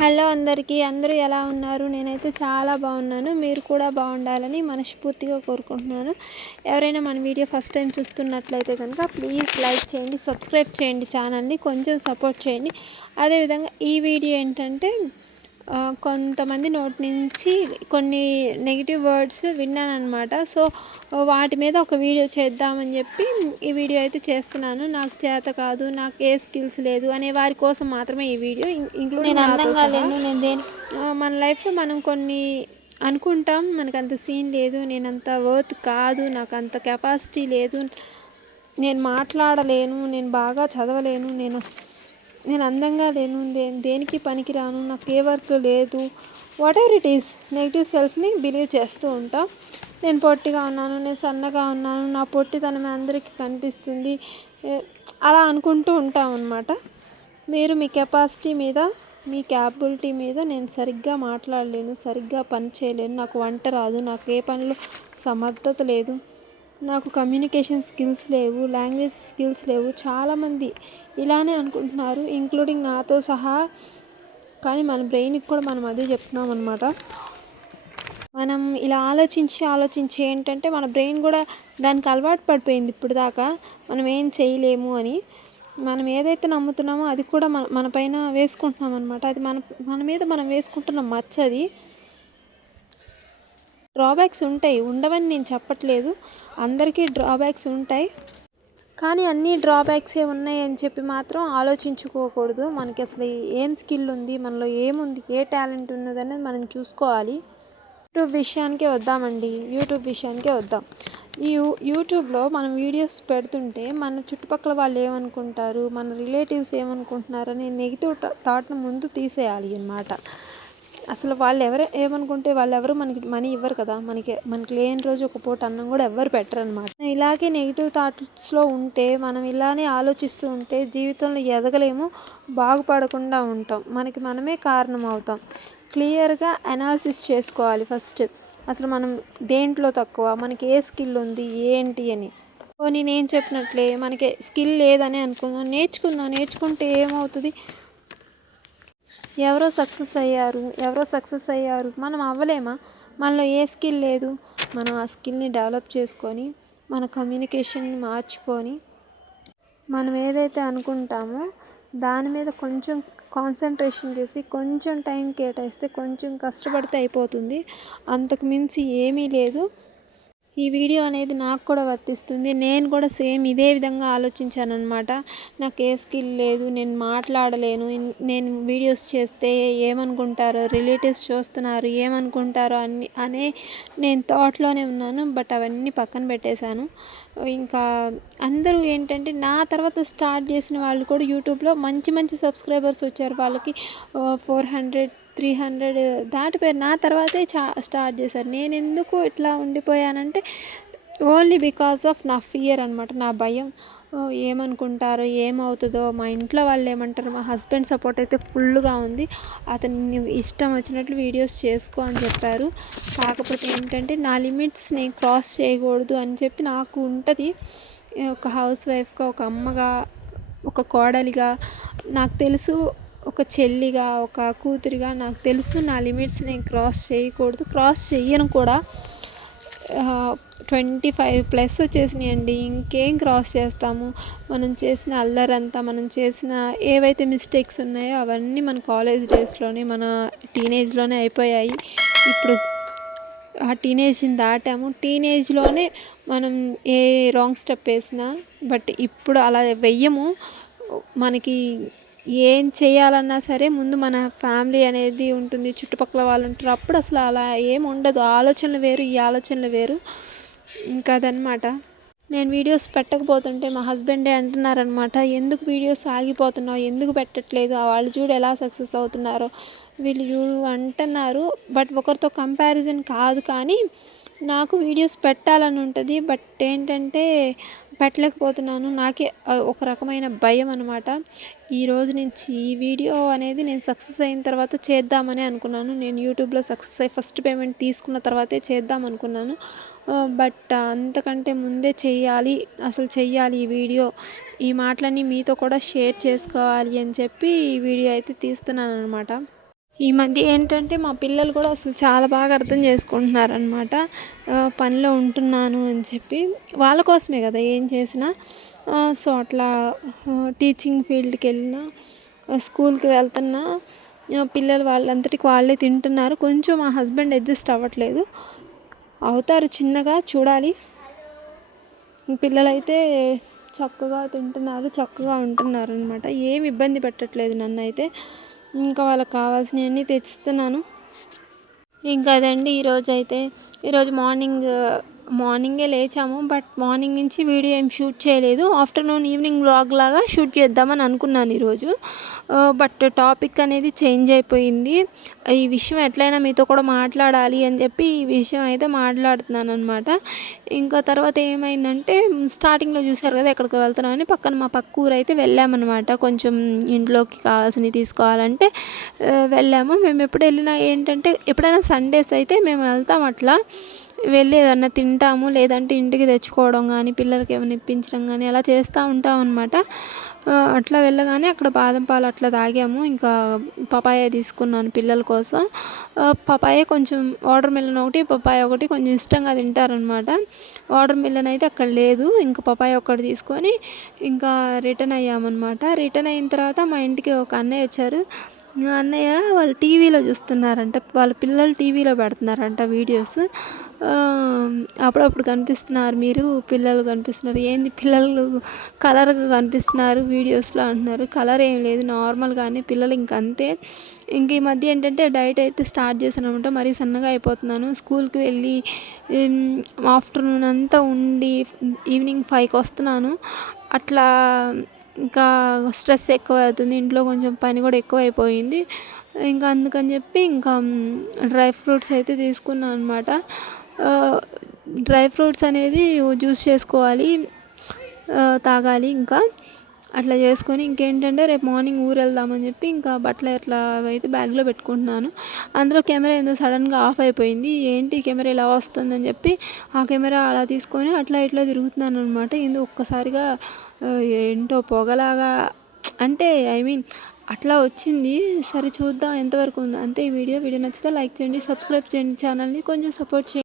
Hello అందరికీ, అందరూ ఎలా ఉన్నారు? నేనైతే చాలా బాగున్నాను. మీరు కూడా బాగుండాలని మనస్ఫూర్తిగా కోరుకుంటున్నాను. ఎవరైనా మన వీడియో ఫస్ట్ టైం చూస్తున్నట్లయితే కనుక ప్లీజ్ లైక్ చేయండి, సబ్స్క్రైబ్ చేయండి, ఛానల్ని కొంచెం సపోర్ట్ చేయండి. అదేవిధంగా ఈ వీడియో ఏంటంటే కొంతమంది నోటి నుంచి కొన్ని నెగిటివ్ వర్డ్స్ విన్నానమాట. సో వాటి మీద ఒక వీడియో చేద్దామని చెప్పి ఈ వీడియో అయితే చేస్తున్నాను. నాకు చేత కాదు, నాకు ఏ స్కిల్స్ లేదు అనే వారి కోసం మాత్రమే ఈ వీడియో, ఇంక్లూడింగ్ నాతో సహా. మన లైఫ్లో మనం కొన్ని అనుకుంటాం, మనకు అంత సీన్ లేదు, నేను అంత వర్త్ కాదు, నాకు అంత కెపాసిటీ లేదు, నేను మాట్లాడలేను, నేను బాగా చదవలేను, నేను అందంగా లేను, దేనికి పనికిరాను, నాకు ఏ వర్క్ లేదు, whatever it is negative సెల్ఫ్ని బిలీవ్ చేస్తూ ఉంటాం. నేను పొట్టిగా ఉన్నాను, నేను సన్నగా ఉన్నాను, నా పొట్టితనమే అందరికీ కనిపిస్తుంది, అలా అనుకుంటూ ఉంటాం అన్నమాట. మీరు మీ కెపాసిటీ మీద, మీ క్యాపబిలిటీ మీద, నేను సరిగ్గా మాట్లాడలేను, సరిగ్గా పని చేయలేను, నాకు వంట రాదు, నాకు ఏ పనిలో సమర్థత లేదు, నాకు కమ్యూనికేషన్ స్కిల్స్ లేవు, లాంగ్వేజ్ స్కిల్స్ లేవు, చాలామంది ఇలానే అనుకుంటున్నారు, ఇంక్లూడింగ్ నాతో సహా. కానీ మన బ్రెయిన్కి కూడా మనం అదే చెప్తున్నాం అనమాట. మనం ఇలా ఆలోచించి ఏంటంటే మన బ్రెయిన్ కూడా దానికి అలవాటు పడిపోయింది ఇప్పుడు దాకా, మనం ఏం చేయలేము అని. మనం ఏదైతే నమ్ముతున్నామో అది కూడా మన పైన వేసుకుంటున్నాం అనమాట. అది మన మీద మనం వేసుకుంటున్న మచ్చది. డ్రాబ్యాక్స్ ఉంటాయి, ఉండవని నేను చెప్పట్లేదు, అందరికీ డ్రాబ్యాక్స్ ఉంటాయి. కానీ అన్నీ డ్రాబ్యాక్సే ఉన్నాయి అని చెప్పి మాత్రం ఆలోచించుకోకూడదు. మనకి అసలు ఏం స్కిల్ ఉంది, మనలో ఏముంది, ఏ టాలెంట్ ఉన్నదనేది మనం చూసుకోవాలి. యూట్యూబ్ విషయానికే వద్దాం. ఈ యూట్యూబ్లో మనం వీడియోస్ పెడుతుంటే మన చుట్టుపక్కల వాళ్ళు ఏమనుకుంటారు, మన రిలేటివ్స్ ఏమనుకుంటున్నారు అనే నెగిటివ్ థాట్ను ముందు తీసేయాలి అన్నమాట. అసలు ఏమనుకుంటే వాళ్ళెవరు మనకి మనీ ఇవ్వరు కదా, మనకి లేని రోజు ఒక పూట అన్నం కూడా ఎవ్వరు పెట్టరు అనమాట. ఇలాగే నెగిటివ్ థాట్స్లో ఉంటే, మనం ఇలానే ఆలోచిస్తూ ఉంటే జీవితంలో ఎదగలేము, బాగుపడకుండా ఉంటాం, మనకి మనమే కారణం అవుతాం. క్లియర్గా అనాలిసిస్ చేసుకోవాలి ఫస్ట్. అసలు మనం దేంట్లో తక్కువ, మనకి ఏ స్కిల్ ఉంది ఏంటి అని. నేను చెప్పినట్లే మనకి స్కిల్ లేదని అనుకుందాం, నేర్చుకుంటే ఏమవుతుంది? ఎవరో సక్సెస్ అయ్యారు, మనం అవ్వలేమా? మనలో ఏ స్కిల్ లేదు, మనం ఆ స్కిల్ని డెవలప్ చేసుకొని, మన కమ్యూనికేషన్ని మార్చుకొని, మనం ఏదైతే అనుకుంటామో దాని మీద కొంచెం కాన్సన్ట్రేషన్ చేసి, కొంచెం టైం కేటాయిస్తే, కొంచెం కష్టపడితే అయిపోతుంది. అంతకు మించి ఏమీ లేదు. ఈ వీడియో అనేది నాకు కూడా వర్తిస్తుంది. నేను కూడా సేమ్ ఇదే విధంగా ఆలోచించాను అనమాట. నాకు ఏ స్కిల్ లేదు, నేను మాట్లాడలేను, నేను వీడియోస్ చేస్తే ఏమనుకుంటారో, రిలేటివ్స్ చూస్తున్నారు ఏమనుకుంటారో అనే నేను థాట్లోనే ఉన్నాను. బట్ అవన్నీ పక్కన పెట్టేశాను. ఇంకా అందరూ ఏంటంటే నా తర్వాత స్టార్ట్ చేసిన వాళ్ళు కూడా యూట్యూబ్లో మంచి సబ్స్క్రైబర్స్ వచ్చారు. వాళ్ళకి 400 300 దాటిపోయారు. నా తర్వాతే స్టార్ట్ చేశారు. నేను ఎందుకు ఇట్లా ఉండిపోయానంటే ఓన్లీ బికాస్ ఆఫ్ నా ఫియర్ అనమాట, నా భయం. ఏమనుకుంటారో, ఏమవుతుందో, మా ఇంట్లో వాళ్ళు ఏమంటారు. మా హస్బెండ్ సపోర్ట్ అయితే ఫుల్గా ఉంది. అతను ఇష్టం వచ్చినట్లు వీడియోస్ చేసుకో అని చెప్పారు. కాకపోతే ఏంటంటే నా లిమిట్స్ నేను క్రాస్ చేయకూడదు అని చెప్పి నాకు ఉంటుంది. ఒక హౌస్ వైఫ్గా, ఒక అమ్మగా, ఒక కోడలిగా నాకు తెలుసు, ఒక చెల్లిగా, ఒక కూతురిగా నాకు తెలుసు నా లిమిట్స్ నేను క్రాస్ చేయకూడదు, క్రాస్ చెయ్యను కూడా. 25+ వచ్చేసినాయండి, ఇంకేం క్రాస్ చేస్తాము? మనం చేసిన అల్లరంతా, మనం చేసిన ఏవైతే మిస్టేక్స్ ఉన్నాయో అవన్నీ మన కాలేజ్ డేస్లోనే, మన టీనేజ్లోనే అయిపోయాయి. ఇప్పుడు ఆ టీనేజ్ని దాటాము. టీనేజ్లోనే మనం ఏ రాంగ్ స్టెప్ వేసినా, బట్ ఇప్పుడు అలా వెయ్యము. మనకి ఏం చేయాలన్నా సరే ముందు మన ఫ్యామిలీ అనేది ఉంటుంది, చుట్టుపక్కల వాళ్ళు ఉంటారు. అప్పుడు అసలు అలా ఏం ఉండదు. ఆలోచనలు వేరు, ఈ ఆలోచనలు వేరు. ఇంకా అదనమాట. నేను వీడియోస్ పెట్టకపోతుంటే మా హస్బెండే అంటున్నారనమాట, ఎందుకు వీడియోస్ ఆగిపోతున్నావు, ఎందుకు పెట్టట్లేదు, వాళ్ళు చూడు ఎలా సక్సెస్ అవుతున్నారో, వీళ్ళు చూడు అంటున్నారు. బట్ ఒకరితో కంపారిజన్ కాదు, కానీ నాకు వీడియోస్ పెట్టాలని ఉంటుంది. బట్ ఏంటంటే పెట్టలేకపోతున్నాను. నాకే ఒక రకమైన భయం అనమాట. ఈరోజు నుంచి ఈ వీడియో అనేది నేను సక్సెస్ అయిన తర్వాత చేద్దామని అనుకున్నాను. నేను యూట్యూబ్లో సక్సెస్ అయ్యి ఫస్ట్ పేమెంట్ తీసుకున్న తర్వాతే చేద్దాం అనుకున్నాను. బట్ అంతకంటే ముందే చెయ్యాలి ఈ వీడియో. ఈ మాటలన్నీ మీతో కూడా షేర్ చేసుకోవాలి అని చెప్పి ఈ వీడియో అయితే తీస్తున్నాను అనమాట. ఈ మధ్య ఏంటంటే మా పిల్లలు కూడా అసలు చాలా బాగా అర్థం చేసుకుంటున్నారనమాట. పనిలో ఉంటున్నాను అని చెప్పి. వాళ్ళ కోసమే కదా ఏం చేసినా. సో, అట్లా టీచింగ్ ఫీల్డ్‌కెళ్ళినా, స్కూల్‌కి వెళ్తున్నా పిల్లలు వాళ్ళంతటికి వాళ్ళే తింటున్నారు. కొంచెం మా హస్బెండ్ అడ్జస్ట్ అవ్వట్లేదు. అవుతారు చిన్నగా చూడాలి. పిల్లలైతే చక్కగా తింటున్నారు, చక్కగా ఉంటున్నారనమాట. ఏమి ఇబ్బంది పెట్టట్లేదు నన్నైతే. ఇంకా వాళ్ళకి కావాల్సినవన్నీ తెచ్చిస్తున్నాను. ఇంకా అదండి ఈరోజు మార్నింగే లేచాము. బట్ మార్నింగ్ నుంచి వీడియో ఏం షూట్ చేయలేదు. ఆఫ్టర్నూన్ ఈవినింగ్ వ్లాగ్ లాగా షూట్ చేద్దామని అనుకున్నాను ఈరోజు. బట్ టాపిక్ అనేది చేంజ్ అయిపోయింది. ఈ విషయం ఎట్లయినా మీతో కూడా మాట్లాడాలి అని చెప్పి ఈ విషయం అయితే మాట్లాడుతున్నాను అనమాట. ఇంకా తర్వాత ఏమైందంటే స్టార్టింగ్లో చూసారు కదా ఎక్కడికి వెళ్తున్నామని, మా పక్క ఊరు అయితే వెళ్ళామన్నమాట. కొంచెం ఇంట్లోకి కావాల్సినవి తీసుకోవాలంటే వెళ్ళాము. మేము ఎప్పుడు వెళ్ళినా ఏంటంటే ఎప్పుడైనా సండేస్ అయితే మేము వెళ్తాం. అట్లా వెళ్ళి ఏదన్నా తింటాము, లేదంటే ఇంటికి తెచ్చుకోవడం కానీ, పిల్లలకి ఏమైనా ఇప్పించడం కానీ అలా చేస్తూ ఉంటాం అనమాట. అట్లా వెళ్ళగానే అక్కడ బాదం పాలు అట్లా తాగాము. ఇంకా పపాయ తీసుకున్నాను పిల్లల కోసం. పపాయ కొంచెం, వాటర్ మిలన్ ఒకటి, పపాయ ఒకటి కొంచెం ఇష్టంగా తింటారనమాట. వాటర్ మిలన్ అయితే అక్కడ లేదు. ఇంకా పపాయ ఒకటి తీసుకొని ఇంకా రిటర్న్ అయ్యామన్నమాట. రిటర్న్ అయిన తర్వాత మా ఇంటికి ఒక అన్నయ్య వచ్చారు. అన్నయ్య వాళ్ళు టీవీలో చూస్తున్నారంట, వాళ్ళ పిల్లలు టీవీలో పెడుతున్నారంట వీడియోస్. అప్పుడప్పుడు కనిపిస్తున్నారు, మీరు పిల్లలు కనిపిస్తున్నారు, ఏంది పిల్లలు కలర్గా కనిపిస్తున్నారు వీడియోస్లో అంటున్నారు. కలర్ ఏం లేదు, నార్మల్గానే పిల్లలు ఇంకంతే. ఇంక ఈ మధ్య ఏంటంటే డైట్ అయితే స్టార్ట్ చేశాను అనమాట. మరీ సన్నగా అయిపోతున్నాను. స్కూల్కి వెళ్ళి ఆఫ్టర్నూన్ అంతా ఉండి ఈవినింగ్ 5కి వస్తున్నాను. అట్లా ఇంకా స్ట్రెస్ ఎక్కువ అవుతుంది, ఇంట్లో కొంచెం పని కూడా ఎక్కువ అయిపోయింది. ఇంకా అందుకని చెప్పి ఇంకా డ్రై ఫ్రూట్స్ అయితే తీసుకున్నాను అనమాట. డ్రై ఫ్రూట్స్ అనేది జ్యూస్ చేసుకోవాలి, తాగాలి. ఇంకా అట్లా చేసుకొని ఇంకేంటంటే రేపు మార్నింగ్ ఊరు వెళ్దామని చెప్పి ఇంకా బట్టలు అట్లా అయితే బ్యాగ్లో పెట్టుకుంటున్నాను. అందులో కెమెరా ఏందో సడన్గా ఆఫ్ అయిపోయింది. ఏంటి కెమెరా ఇలా వస్తుందని చెప్పి ఆ కెమెరా అలా తీసుకొని అట్లా ఇట్లా తిరుగుతున్నాను అనమాట. ఏందో ఒక్కసారిగా ఏంటో పొగలాగా, అంటే అట్లా వచ్చింది. సరే చూద్దాం ఎంతవరకు ఉందో. అంతే ఈ వీడియో నచ్చితే లైక్ చేయండి, సబ్స్క్రైబ్ చేయండి, ఛానల్ని కొంచెం సపోర్ట్ చేయండి.